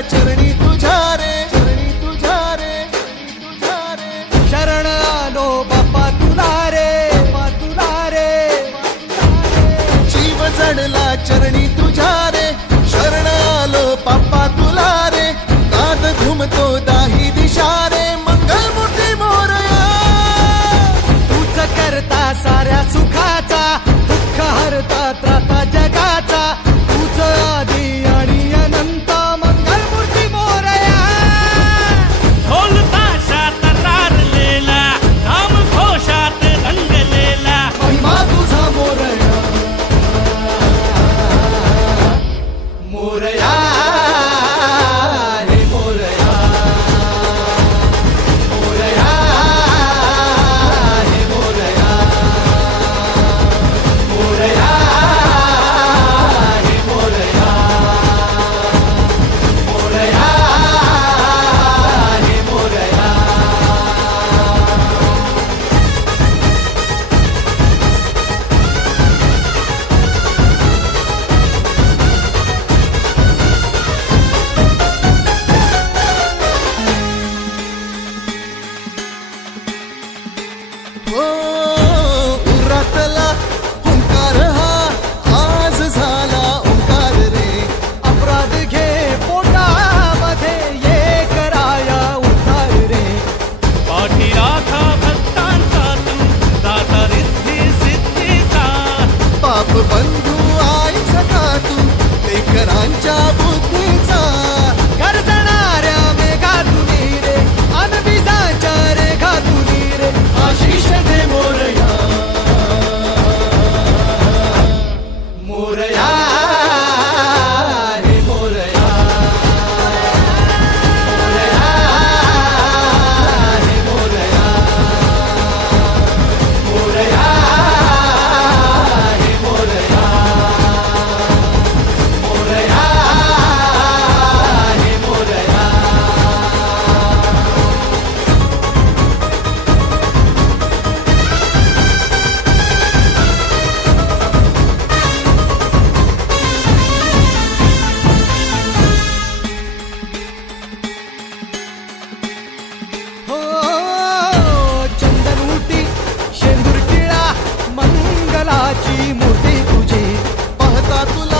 चरणी तुझ्या रे, चरणी तुझ्या रे, तुझ्या रे. शरण आलो बाप्पा तुला रे, बाप्पा तुला रे. जीव जडला चरणी तुझ्या रे, शरण आलो बाप्पा तुला रे. नाद घुमतो दाही दिशा रे, मंगलमूर्ती मोरया. तूच करता साऱ्या सुखाचा, दुःख हरता त्राता जगाचा. तूच आदी आणि अनंत, मंगलमूर्ती मोरया. ढोल ताशात तारलेला, नाम घोषात रंगलेला. महिमा तुझा मोरया, मोरया हे मोरया, मोरया हे मोरया, मोरया हे मोरया, मोरया हे मोरया. हो उरातला ओंकार हा आज झाला ओंकार रे. अपराध घे पोटामध्ये, ये कराया उद्धार रे. पाठी राखा भक्तांचा तू, दाता रिद्धी सिद्धीचा. पाप बंधू आई सखा तू, लेकरांच्या बुद्धीचा. गर्जणाऱ्या मेघातुनी रे, अनबिजाच्या रेखातुनी रे. आशिष दे मोरया, मोरया हे मोरया, मोरया हे मोरया, मोरया हे मोरया, मोरया हे मोरया. हो चंदनउटी शेंदूर टिळा, मंगलाची मूर्ती तुझी. पाहता तुला